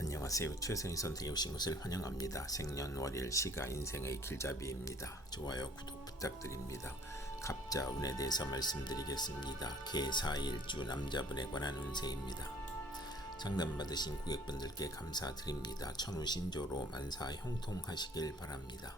안녕하세요. 최선희 선택에 오신 것을 환영합니다. 생년월일 시가 인생의 길잡이입니다. 좋아요, 구독 부탁드립니다. 갑자 운에 대해서 말씀드리겠습니다. 개사일주 남자분에 관한 운세입니다. 상담 받으신 고객분들께 감사드립니다. 천우신조로 만사 형통하시길 바랍니다.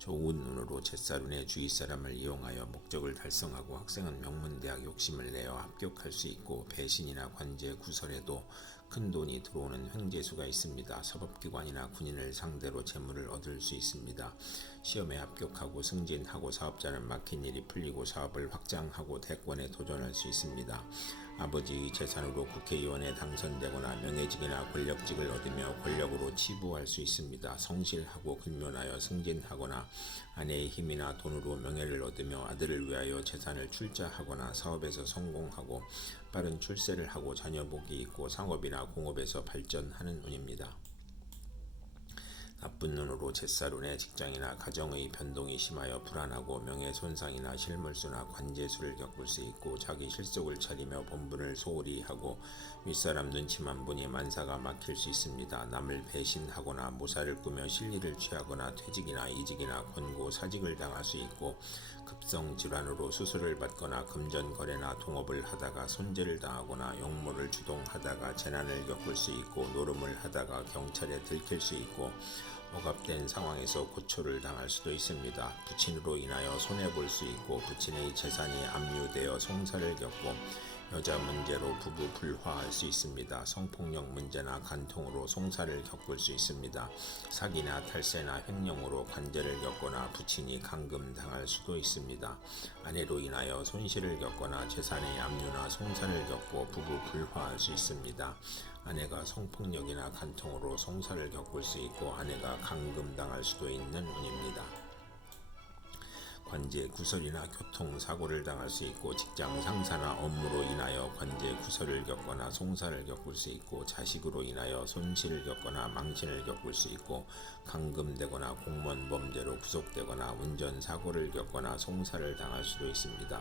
좋은 운으로 제살운의 주위 사람을 이용하여 목적을 달성하고 학생은 명문대학 욕심을 내어 합격할 수 있고 배신이나 관제 구설에도 큰 돈이 들어오는 횡재수가 있습니다. 사법기관이나 군인을 상대로 재물을 얻을 수 있습니다. 시험에 합격하고 승진하고 사업자는 막힌 일이 풀리고 사업을 확장하고 대권에 도전할 수 있습니다. 아버지의 재산으로 국회의원에 당선되거나 명예직이나 권력직을 얻으며 권력으로 치부할 수 있습니다. 성실하고 근면하여 승진하거나 아내의 힘이나 돈으로 명예를 얻으며 아들을 위하여 재산을 출자하거나 사업에서 성공하고 빠른 출세를 하고 자녀 복이 있고 상업이나 공업에서 발전하는 운입니다. 나쁜 눈으로 제살운에 직장이나 가정의 변동이 심하여 불안하고 명예 손상이나 실물수나 관제수를 겪을 수 있고 자기 실속을 차리며 본분을 소홀히 하고 윗사람 눈치만 보니 만사가 막힐 수 있습니다. 남을 배신하거나 모사를 꾸며 실리를 취하거나 퇴직이나 이직이나 권고 사직을 당할 수 있고 급성 질환으로 수술을 받거나 금전 거래나 동업을 하다가 손재를 당하거나 용모를 주동하다가 재난을 겪을 수 있고 노름을 하다가 경찰에 들킬 수 있고 억압된 상황에서 고초를 당할 수도 있습니다. 부친으로 인하여 손해 볼 수 있고 부친의 재산이 압류되어 송사를 겪고 여자 문제로 부부 불화할 수 있습니다. 성폭력 문제나 간통으로 송사를 겪을 수 있습니다. 사기나 탈세나 횡령으로 관제를 겪거나 부친이 감금당할 수도 있습니다. 아내로 인하여 손실을 겪거나 재산의 압류나 송사를 겪고 부부 불화할 수 있습니다. 아내가 성폭력이나 간통으로 송사를 겪을 수 있고 아내가 감금당할 수도 있는 운입니다. 관제 구설이나 교통 사고를 당할 수 있고 직장 상사나 업무로 인하여 관제 구설을 겪거나 송사를 겪을 수 있고 자식으로 인하여 손실을 겪거나 망신을 겪을 수 있고 감금되거나 공무원 범죄로 구속되거나 운전 사고를 겪거나 송사를 당할 수도 있습니다.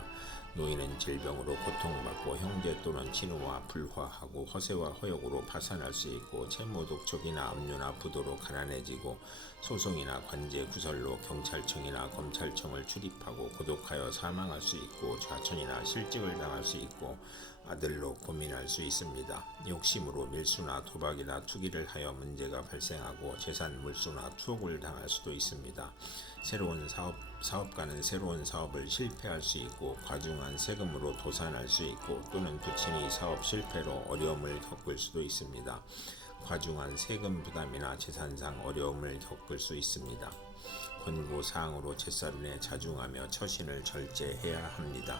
노인은 질병으로 고통받고 형제 또는 친우와 불화하고 허세와 허역으로 파산할 수 있고 채무 독촉이나 압류나 부도로 가난해지고 소송이나 관제 구설로 경찰청이나 검찰청을 출입하고 고독하여 사망할 수 있고 좌천이나 실직을 당할 수 있고 아들로 고민할 수 있습니다. 욕심으로 밀수나 도박이나 투기를 하여 문제가 발생하고 재산 물수나 투옥을 당할 수도 있습니다. 새로운 사업 사업가는 새로운 사업을 실패할 수 있고 과중한 세금으로 도산할 수 있고 또는 부친이 사업 실패로 어려움을 겪을 수도 있습니다. 과중한 세금 부담이나 재산상 어려움을 겪을 수 있습니다. 권고 사항으로 제살운에 자중하며 처신을 절제해야 합니다.